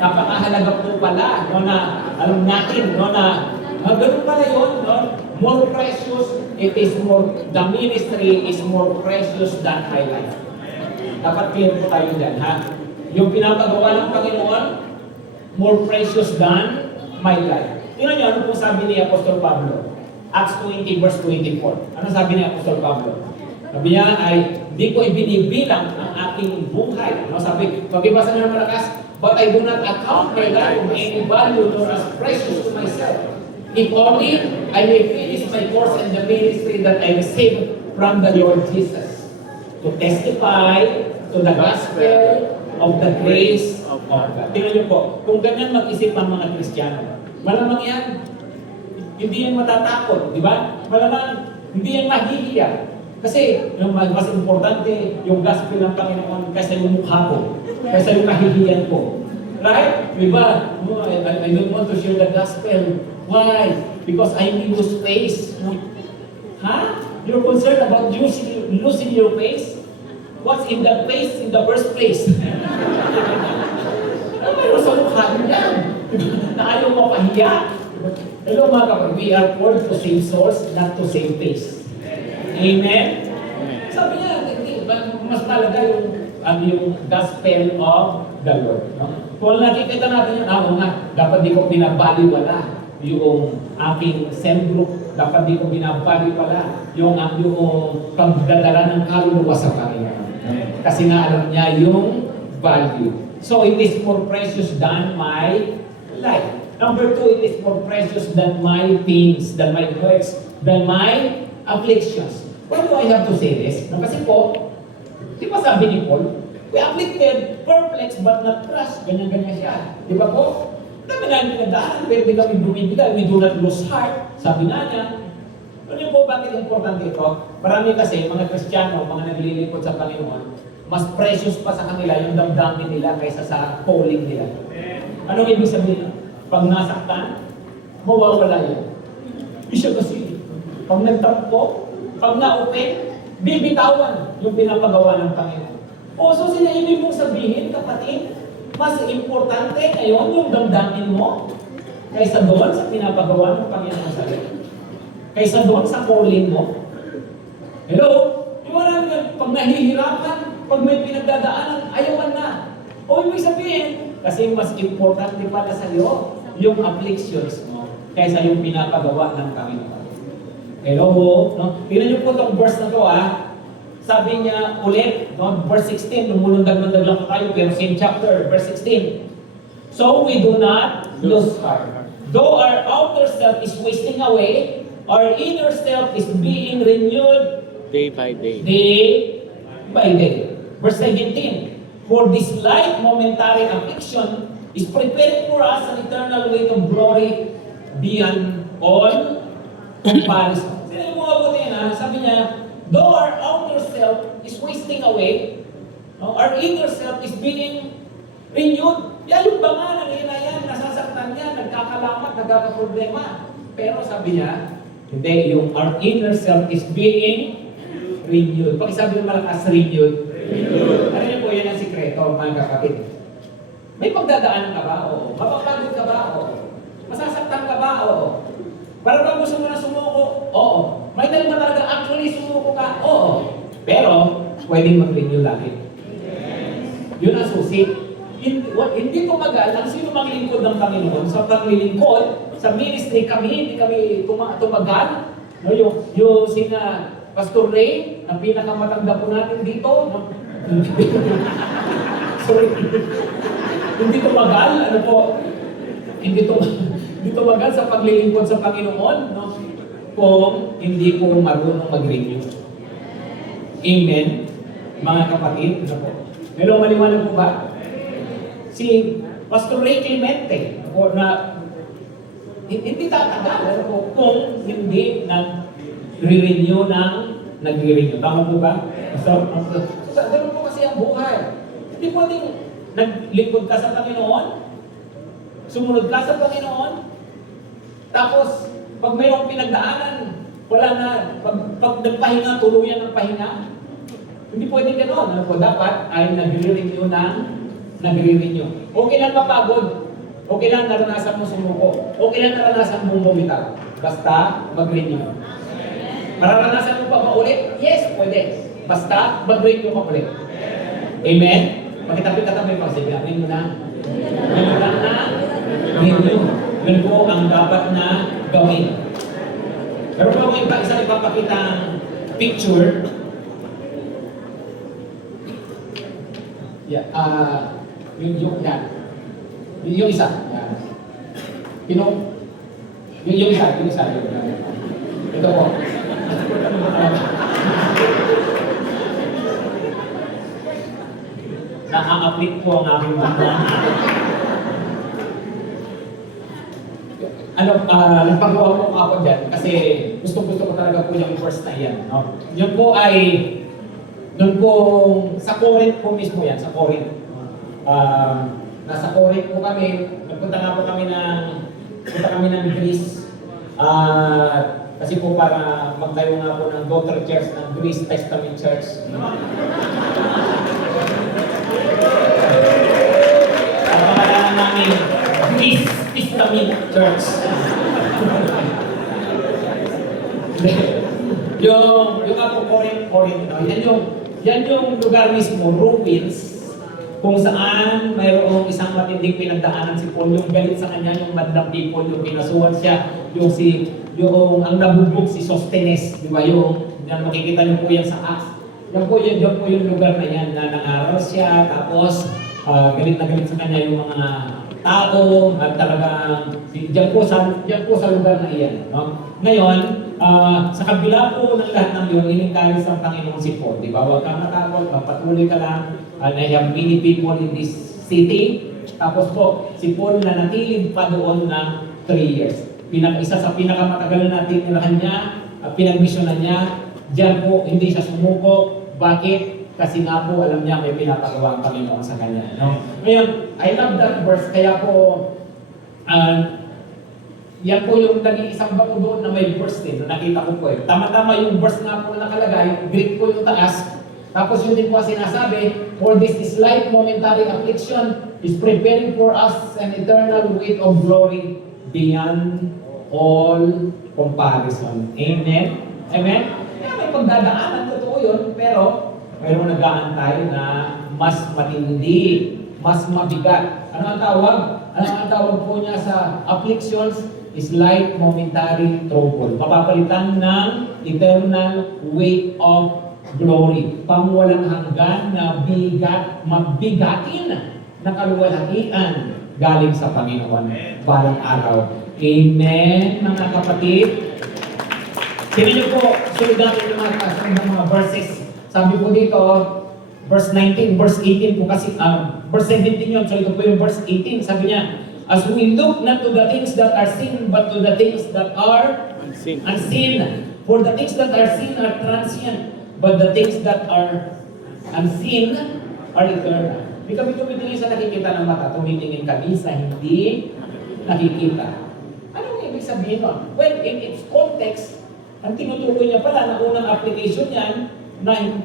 Napakahalaga po pala, no, na alam natin, no, na ganun pala yun, no? More precious, the ministry is more precious than my life. Dapat clear po tayo dyan, ha? Yung pinapagawa ng Panginoon, more precious than my life. Tingnan niyo, ano po sabi ni Apostol Pablo? Acts 20 verse 24. Ano sabi ni Apostol Pablo? Sabi niya ay, di ko ibinibilang ang aking buhay. Ano sabi? Pag-ibasa niyo ng malakas, but I do not account my life of any value nor as precious to myself. If only I may finish my course in the ministry that I received from the Lord Jesus. To testify to the gospel of the grace of God. Tingnan niyo po, kung ganyan mag-isip ang mga Kristiyano, malamang yan, hindi yan matatakot, di ba? Malamang, hindi yan mahihiya. Kasi, yung mas importante, yung gospel ng Panginoon kaysa yung mukha ko, kaysa yung kahihiyan ko. Right? Di ba? I don't want to share the gospel. Why? Because I lose face. Huh? You're concerned about losing your face? What's in that face in the first place? Ano mayroon sa mukha niyo yan? Na ayaw mo pahiya? Hello mga kapatid, we are called to save souls, not to save face. Amen? Sabi niya, mas talaga yung gospel of the Lord. No? Kung nakikita natin yun, nga, dapat di ko binabaliwala yung aking cell group, dapat di ko binabaliwala yung pagdadala ng kaluluwa sa Panginoon. Kasi nga alam niya yung value. So it is more precious than my life. Number 2, it is more precious than my pains, than my hurts, than my afflictions. Why do I have to say this? No, kasi po, di ba sabi ni Paul, we afflicted, perplexed, but not crushed. Ganyan-ganyan siya. Di ba po? Dami na yung pinagdaan, pero di kami bumibigay. We do not lose heart. Sabi nga niya. Ano po bakit importante ito? Marami kasi, mga Kristiyano, mga naglilingkod sa Panginoon, mas precious pa sa kanila yung damdamin nila kaysa sa calling nila. Anong ibig sabihin? Pag nasaktan, mawawala yan. Isa kasi, pag nagtampo, pag na-open, bibitawan yung pinapagawa ng Panginoon. O, so ibig mong sabihin, kapatid, mas importante ngayon yung damdamin mo kaysa doon sa pinapagawa ng Panginoon sa iyo. Kaysa doon sa calling mo. Hello? Yung marami pag nahihirapan, pag may pinagdadaanan, ayawan na. O ibig sabihin, kasi mas importante pala sa iyo yung afflictions mo kaysa yung pinapagawa ng Panginoon. Hello? No? Tingnan niyo po itong verse na to Sabi niya ulit, no? Verse 16, lumulundag-lundag lang tayo, pero same chapter, verse 16. So we do not lose heart. Though our outer self is wasting away, our inner self is being renewed Day by day. day by day. Verse 17. For this light momentary affliction is preparing for us an eternal weight of glory beyond all comparison. Sino mo mabuti na? Sabi niya, though our outer self is wasting away, no, our inner self is being renewed. Yan yung banga, nangyayari, nasasaktan niya, nagkakalamat, nagkakaproblema. Pero sabi niya, hindi, yung our inner self is being renewed. Pag sabi ng malakas, renewed. Ano niyo po, yan ang sikreto, mga kapatid. May pagdadaanan ka ba? Oo. Mapapagod ka ba? Oo. Masasaktan ka ba? Oo. Parang ba gusto mo na sumuko? Oo. May dahil ba talaga actually sumuko ka? Oo. Pero, pwedeng mag-renew lagi. Yun ang susi. Hindi tumagal ang sino maglingkod ng Panginoon sa paglilingkod, sa ministry kami, hindi kami tumagal. No, yung sina Pastor Ray, na pinakamatanda po natin dito. No? Sorry. Hindi tumagal, ano po? Hindi tumagal sa paglilingkod sa Panginoon, no? Kung hindi po marunong mag-renew. Amen? Mga kapatid, ano po? Hello, maliwanag po ba? Si Pastor Ray Clemente, o na hindi tatagal ano po, kung hindi nag-renew ng nag-renew. Tama po ba? So, ganun po kasi ang buhay. Hindi pwedeng naglingkod ka sa Panginoon, sumunod ka sa Panginoon, tapos pag mayroong pinagdaanan, wala na, pag nagpahinga, tuluyan ng pahinga. Hindi pwedeng gano'n. Ano po, dapat ay nagre-renew ng nagre-renew. Okay lang mapagod. Okay lang naranasan mo sumuko. Okay lang naranasan mong bumitaw. Basta mag-renew. Mararanasan mo pa ba ulit? Yes, pwede. Basta mag-renew ka ulit. Amen? Pagkitabi-katabi pa, sabihin mo na. Renew lang na. Renew. Yun po ang dapat na gawin. Pero po ang isang ipapakitang picture. Yeah, yung isa. Yung isa. Ito po. Na-apply po ang aking mga. Nagpagawa po ako dyan kasi gusto ko talaga po yung first na yan. No? Yun po ay, doon po, sa Corinth po mismo yan, sa Corinth. Nasa Corinth po kami, nagpunta nga po kami ng Greece. Kasi po para magtayo nga po ng daughter church ng Greece Testament Church. Ang pangalanan namin, Greece Testament Church. yung nga po Corinth, no? Yan yung lugar mismo, ruins, kung saan mayroong isang matinding pinagdaanan si Paul, yung galit sa kanya, yung madlang people, yung kinasuhan siya, yung ang nabubog si Sostenes, di ba yung makikita niyo po yan sa Acts. Yan po yung lugar na yan, na nangaral siya, tapos galit na galit sa kanya yung mga tao, at talagang diyan po sa lugar na iyan. No? Ngayon, sa kabila po ng lahat ng yun, in-encourage ang Panginoon si Paul. Di ba? Huwag kang matakot, magpatuloy ka lang. I have many people in this city. Tapos po, si Paul nanatili pa doon ng 3 years. Isa sa pinakamatagal na tinirahan niya, pinagmisyonan niya, diyan po hindi siya sumuko. Bakit? Kasi nga po, alam niya may pinapagawa ang Panginoon sa kanya. No? Ngayon, I love that verse, kaya po, yan po yung nag-iisang bango doon na may verse din, na nakita ko po eh. Tama-tama yung verse nga po na nakalagay, Greek po yung taas, Tapos yun din po ang sinasabi, for this is light momentary affliction is preparing for us an eternal weight of glory beyond all comparison. Amen? Amen? Kaya may pagdadaanan, totoo yun, pero mayroong nag-aantay na mas matindi, mas mabigat. Ano ang tawag? Ano ang tawag po niya sa afflictions? Is light momentary trouble. Mapapalitan ng eternal weight of glory. Pangwalang hanggan na bigat, mabigatin na kaluwalhatian galing sa Panginoon balang araw. Amen, mga kapatid. Tingnan niyo po, sunod natin yung mga verses. Sabi po dito, verse 19, verse 18 po kasi, verse 17 yun, so ito po yung verse 18. Sabi niya, as we look not to the things that are seen, but to the things that are unseen. For the things that are seen are transient, but the things that are unseen are eternal. Hindi kami tumitingin sa nakikita ng mata, tumitingin kami sa hindi nakikita. Anong ibig sabihin nun? Well, in its context, ang tinutukoy niya pala na unang application niyan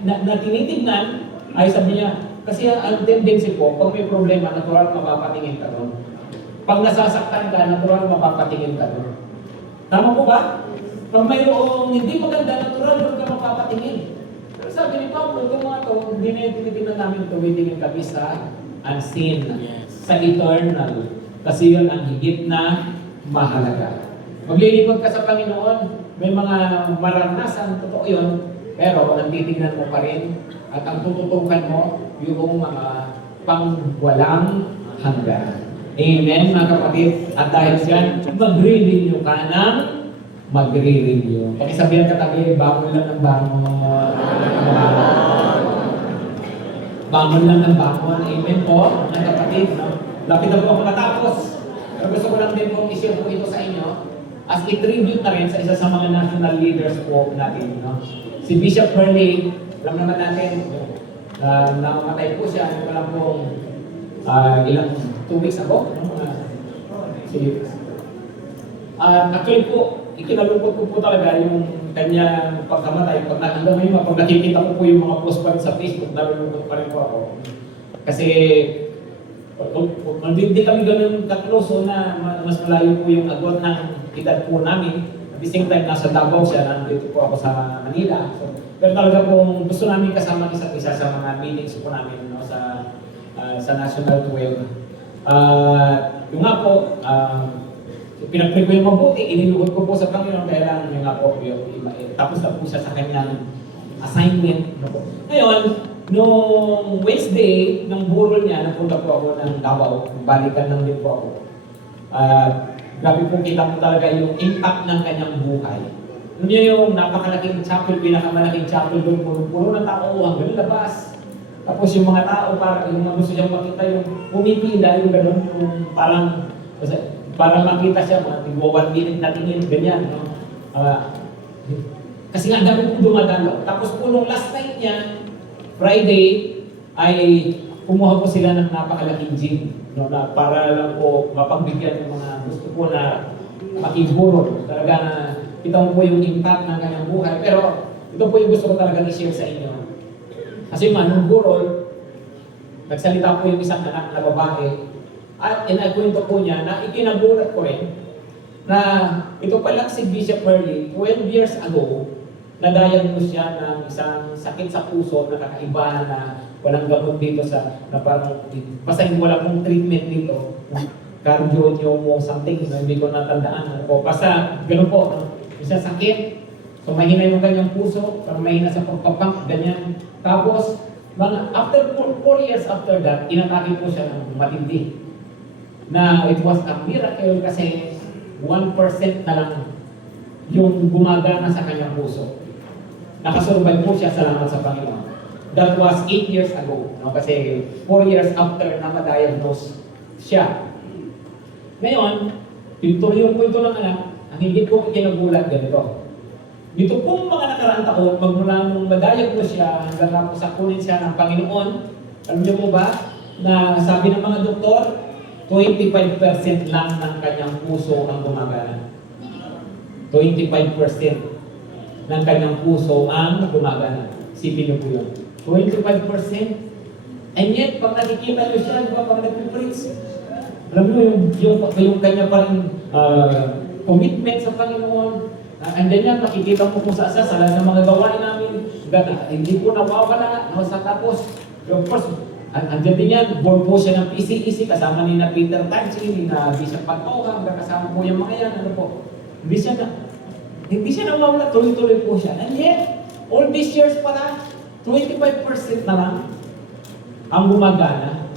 na tinitignan ay sabi niya, kasi ang tendency po, pag may problema, natural mapapatingin ka doon. Pag nasasaktan ka, natural mapapatingin ka doon. Tama po ba? Pag mayroong hindi maganda, natural doon ka mapapatingin. Pero sabi ni Pablo, itong mga ito, hindi na yung tinitingnan namin, tumitingin kami sa unseen, sa eternal. Kasi yun ang higit na mahalaga. Maglilingkod ka sa Panginoon, may mga maranasan, totoo yun, pero ang titignan mo pa rin at ang tututukan mo yung mga pangwalang hanggan. Amen, mga kapatid. At dahil dyan, magre-renew ka ng magre-renew. Pakisabihan katabi, bangon lang ng bangon. Bangon lang ng bangon. Amen po, mga kapatid. No? Lapit na po ako matapos. Pero gusto ko lang din po i-share po ito sa inyo as i-tribute na rin sa isa sa mga national leaders po natin. No? Si Bishop Hurley, alam naman natin, namatay po siya, ano lang pong ilang 2 weeks ago. Actually po, ikinalungkot ko po talaga yung kanyang pagkamatay. Pag nakikita ko po yung mga post pa sa Facebook, nalulungkot pa rin po ako. Kasi hindi kami ganun kakloso na mas malayo po yung agwat ng edad po namin. At the same time, nasa Davao siya, nandito po ako sa Manila. So, pero talaga po gusto namin kasama isa't isa sa mga meetings po namin, no, sa National 12. Yung nga po, pinag-pray ko yung mabuti, iniluhod ko po sa Panginoon dahil lang yung nga po, tapos na po siya sa kanyang assignment. Ngayon, nung Wednesday, ng burol niya, napunta po ako ng Davao, balikan lang din po ako. Grabe po kita po talaga yung impact ng kanyang buhay. Yun yung napakalaking chapel, pinakamalaking chapel doon, puro ng tao hanggang labas. Tapos yung mga tao, para yung mga gusto niyang makita yung pumipila, yung gano'n, yung parang makita siya, mga 1 minute na tingin, ganyan. No? Kasi nga dami po dumadalo. Tapos po nung last night niya, Friday, ay kumuha po sila ng napakalaking gym. No, na para lang po mapagbigyan ng mga gusto po na makiburo. Talaga na kita mo po yung impact ng kanyang buhay. Pero ito po yung gusto ko talaga i-share sa inyo. Kasi man, nung burol, nagsalita po yung isang anak na babae at inagkwento po niya na ikinagulat ko rin na ito palang si Bishop Hurley, 12 years ago, na-diagnose siya ng isang sakit sa puso na kakaiba na walang gamot dito na parang basta wala pong treatment dito. Cardio mo something, hindi ko natandaan. Basta ganun po, isang sakit. So mahina yung kanyang puso, parang mahina sa pagpapang, ganyan. Tapos, after 4 years after that, inatake po siya ng matindi. Na it was a miracle kasi 1% na lang yung gumagana sa kanyang puso. Nakasurvive po siya, salamat sa Panginoon. That was 8 years ago. No? Kasi 4 years after na ma-diagnose siya. Ngayon, tinutuloy po ito ng anak, ang hindi po ikinagulat ganito. Dito pong mga nakaraang taon, magmula nung ma-diagnose siya, hanggang na po sa kunin siya ng Panginoon, alam niyo po ba, na sabi ng mga doktor, 25% lang ng kanyang puso ang gumagana. 25% ng kanyang puso ang gumagana. Sipin niyo po yun. 25%. And yet, pag nakikita nyo siya, di ba, pag nag-preach, alam mo yung kanya pa rin commitment sa Panginoon. And then yan, nakikita mo kung sa lahat ng mga gawain namin, hindi po nawawala. No? Sa tapos, of course, andyan din yan, board po siya ng PCEC, kasama ni na Peter Tanchi, ni na Bishop Patoga, kasama po yung mga yan, ano po. Hindi siya nawawala, tuloy-tuloy po siya. And yet, all these years pala, 25% na lang ang gumagana.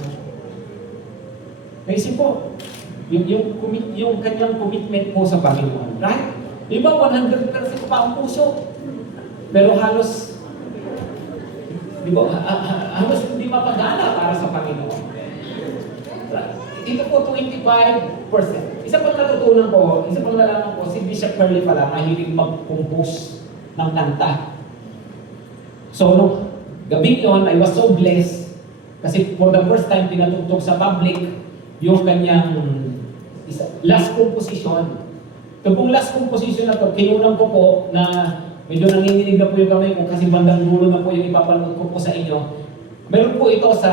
Kasi po, yung kanyang commitment po sa Panginoon, right? Iba 100% pa ang puso. Pero halos, di ba, halos hindi mapagana para sa Panginoon. Ito po 25%. Isa pang natutunan ko, isa pang nalaman ko, si Bishop Curly pala mahilig mag-compose ng kanta. So, nung gabi yun, I was so blessed kasi for the first time pinatugtog sa public yung kanyang last composition. Ito pong last composition na to, kinunan ko po na medyo nanginginig na po yung kamay ko kasi bandang dulo na po yung ipapanood ko po sa inyo. Meron po ito sa,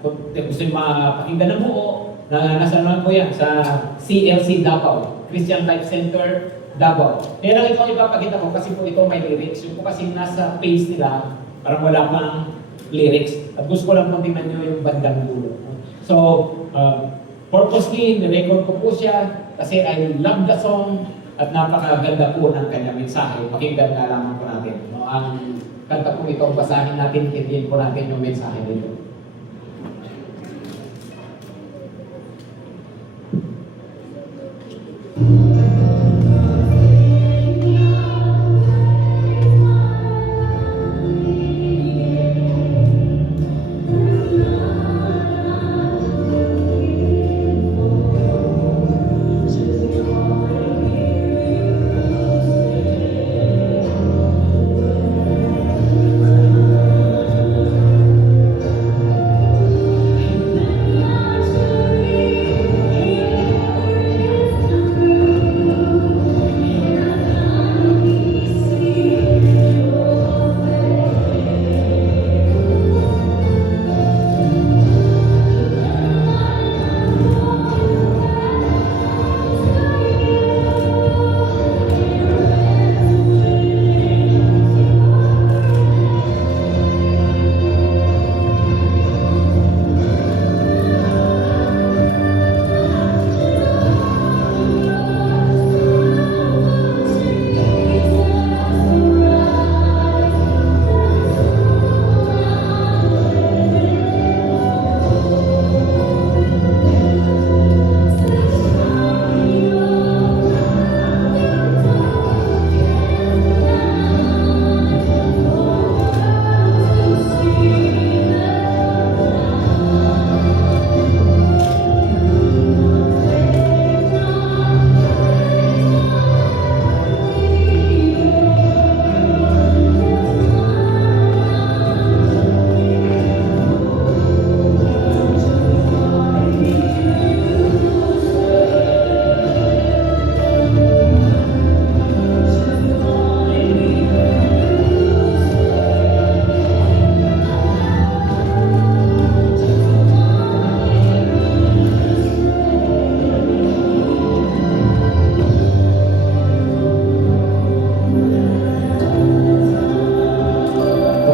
kung gusto yung mapakinggan ng buo, na nasa naman po yan, sa CLC Davao, Christian Life Center, Davao. Kaya lang ito ang ipapakita ko kasi po ito may lyrics. Yung po kasi nasa page nila, parang wala pang lyrics. At gusto ko lang po tingnan nyo yung bandang dulo. So, purposely, nirecord ko po siya kasi I love the song at napakaganda po ng kanyang mensahe. Pakinggan nga lamang po natin. No, ang kanta po ito, basahin natin, kitin po natin yung mensahe nito.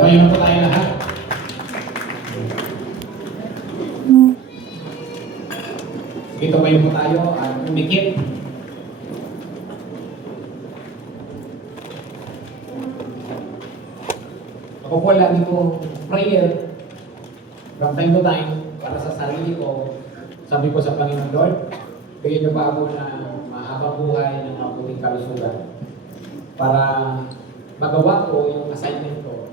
Tumayo na po tayo lahat. Sige, tumayo po tayo at umikip. Ako po lagi po prayer from time to time para sa sarili ko. Sabi ko sa Panginoon, Lord, bigyan niyo pa ako na mahabang buhay ng mabuting kalusugan para magawa ko yung assignment ko.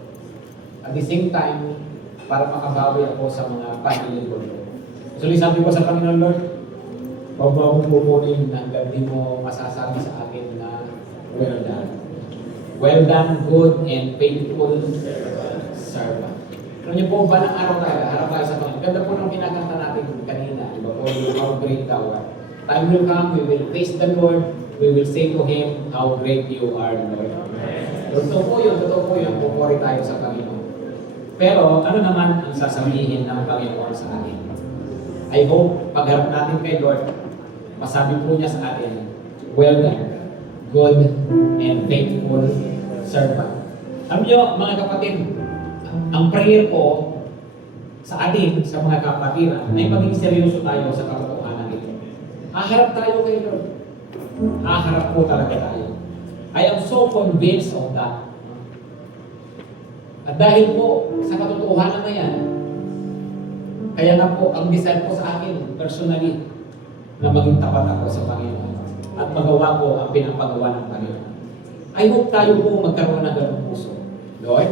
At the same time, para makabawi ako sa mga panlilingkod ko. So, sabi ko sa Panginoon, Lord, huwag mo akong pumunin hanggang di mo masasabi sa akin na well done. Well done, good and faithful servant. Alam niyo po ba ng araw tayo, harap tayo sa Panginoon? Ganda po nung kinakanta natin kanina, di ba po, how great thou art. Time will come, we will face the Lord, we will say to Him, how great you are, Lord. Totoo po yun, pupuri tayo sa Panginoon. Pero ano naman ang sasabihin ng Panginoon sa atin? I hope pagharap natin kay Lord, masabi po niya sa atin, well done, good and faithful servant. Alam niyo, mga kapatid, ang prayer ko sa atin, sa mga kapatiran, ay maging seryoso tayo sa katotohanan ito. Haharap tayo kay Lord. Haharap po talaga tayo. I am so convinced of that. At dahil po sa katotohanan na yan, kaya na po ang desire ko sa akin, personally, na maging tapat ako sa Panginoon at magawa ko ang pinapagawa ng Panginoon. I hope tayo po magkaroon ng ganong puso. Lord,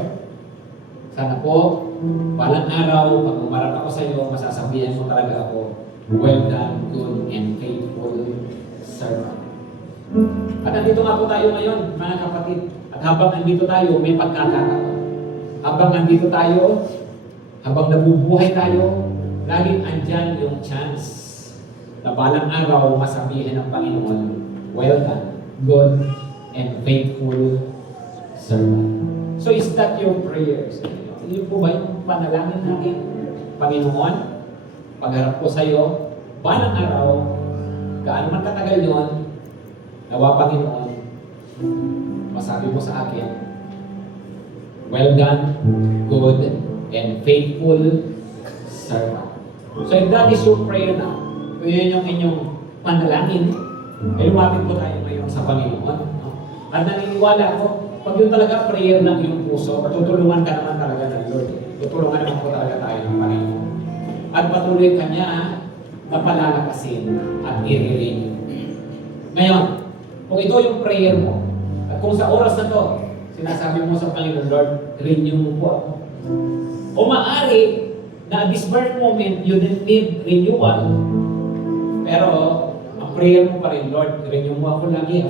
sana po, walang araw, pag umarap ako sa iyo, masasabihan mo talaga ako, well done, good and faithful servant. At nandito nga po tayo ngayon, mga kapatid. At habang nandito tayo, may pagkakataon. Habang nandito tayo, habang nabubuhay tayo, laging andyan yung chance na balang araw masabihin ng Panginoon, well done, good and faithful servant. So is that your prayers? Yun po ba yung panalangin natin? Panginoon, pagharap ko sa iyo, balang araw, gaano man katagal yun, nawa Panginoon, masabi mo sa akin, well done, good, and faithful servant. So if that is your prayer now, kung yun yung inyong panalangin, ay lumapit po tayo ngayon sa Panginoon. No? At naniniwala ako, pag yun talaga prayer ng iyong puso, tutulungan ka naman talaga ng Lord. Tutulungan naman po talaga tayo ng Panginoon. At patuloy ka niya na palalakasin at i-renew. Ngayon, kung ito yung prayer mo, at kung sa oras na to, sinasabi mo sa Panginoon, Lord, renew mo po ako. O maaari, na at this very moment, you didn't need renewal, pero ang prayer mo pa rin, Lord, renew mo ako lagi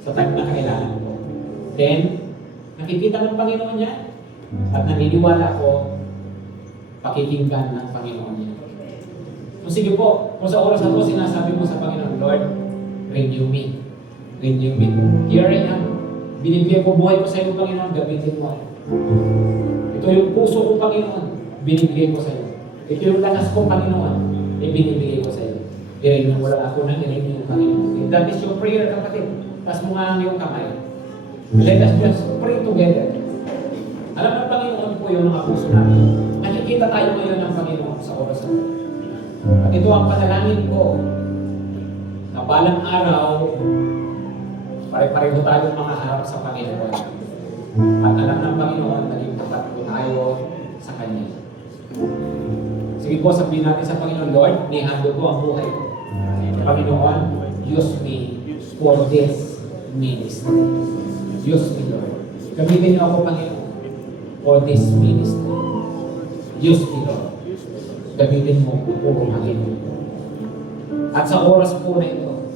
sa time na kailangan ko. Then, nakikita ng Panginoon niya, at naniniwala ko, pakikinggan ng Panginoon niya. So sige po, kung sa oras na to, sinasabi mo sa Panginoon, Lord, renew me. Renew me. Here I am. Binibigay ko buhay ko sa iyo, Panginoon, gamitin mo. Ito yung puso ko, Panginoon, binibigay ko sa iyo. Ito yung lakas ko, Panginoon, binibigay ko sa iyo. I-renew mo lang ako ng i-renew, Panginoon. If that is your prayer, kapatid, tas mo nga ang iyong kamay. Let us just pray together. Alam ng Panginoon po yung mga puso natin. Nakikita tayo ngayon ng Panginoon sa oras na ito. At ito ang panalangin ko na balang araw, pare-pareho tayo makaharap sa Panginoon. At alam ng Panginoon, naging tapat po tayo sa Kanya. Sige po, sabihin natin sa Panginoon, Lord, nihando ko ang buhay ko. Panginoon, use me for this ministry. Use me, Lord. Gamitin niyo ako, Panginoon, for this ministry. Use me, Lord. Gamitin mo ako, Panginoon. At sa oras po na ito,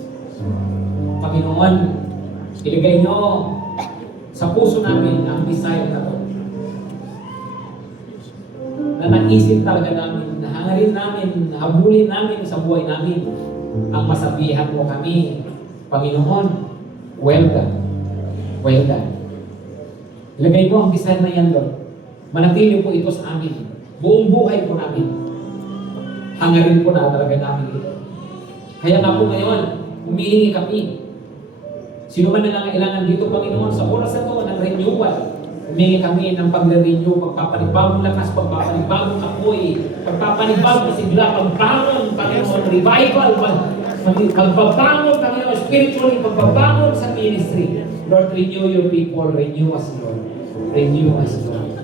Panginoon, ilagay niyo sa puso namin ang desire na ito. Na naisip talaga namin, nahangarin namin, habulin namin sa buhay namin ang masabihan mo kami, Panginoon, well done. Well done. Ilagay mo ang desire na yan, Lord. Manatili po ito sa amin. Buong buhay po namin. Hangarin po na talaga namin ito. Kaya nga po ngayon, humihingi kami. Sino man nangangailangan dito, Panginoon, sa oras na ito ng renewal, humingi kami ng pag-renew, pagpapanibagong lakas, pagpapanibagong apoy, pagpapanibagong sigla, pagbangon, Panginoon, revival, pagbabangon, Panginoon, spiritually, pagbabangon sa ministry. Lord, renew your people, renew us, Lord. Renew us, Lord.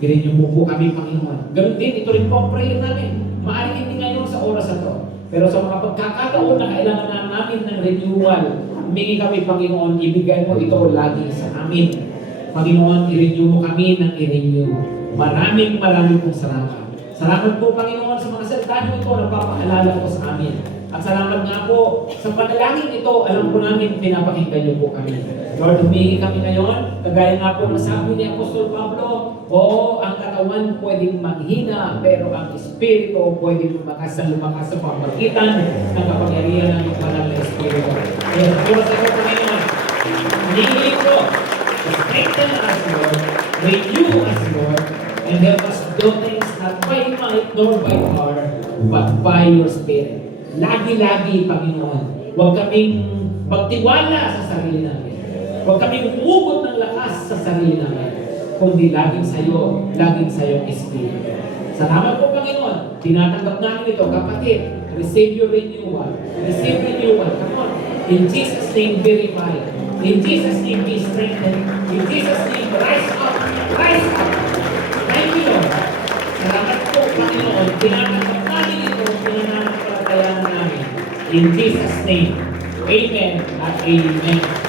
I-renew mo po kami, Panginoon. Ganun din, ito rin po ang prayer namin. Maaaring hindi ngayon sa oras na ito. Pero sa mga pagkakataon na kailangan na namin ng renewal, humingi kami, Panginoon, ibigay mo ito lagi sa amin. Panginoon, i-renew mo kami ng i-renew. Maraming pong salamat. Salamat po, Panginoon, sa mga salita ito na papaalala ko sa amin. At salamat nga po sa panalangin ito, alam po namin, pinapakinggan niyo po kami. Lord, humingi kami ngayon, kagaya nga po na sabi ni Apostol Pablo, oo, ang katawan pwedeng maghina, pero ang Espiritu pwedeng lumakas sa pamagitan ng kapangyarihan ng banal na Espiritu. Kaya sa oras ito, Panginoon, humingi ko, strengthen us, Lord, renew us, Lord, And help us do things not by might nor by power, but by your Spirit. Lagi-lagi, Panginoon, huwag kaming magtiwala sa sarili namin. Huwag kaming umugot ng lakas sa sarili namin. Kundi laging sa iyong Espiritu. Salamat po, Panginoon. Tinatanggap namin ito, kapatid. Receive your renewal. Receive renewal. Come on. In Jesus' name, be revived. In Jesus' name, be strengthened. In Jesus' name, rise up. Rise up. Thank you, Lord. Salamat po, Panginoon. Tinatanggap namin ito. Pinanampalatayaan namin. In Jesus' name. Amen at amen.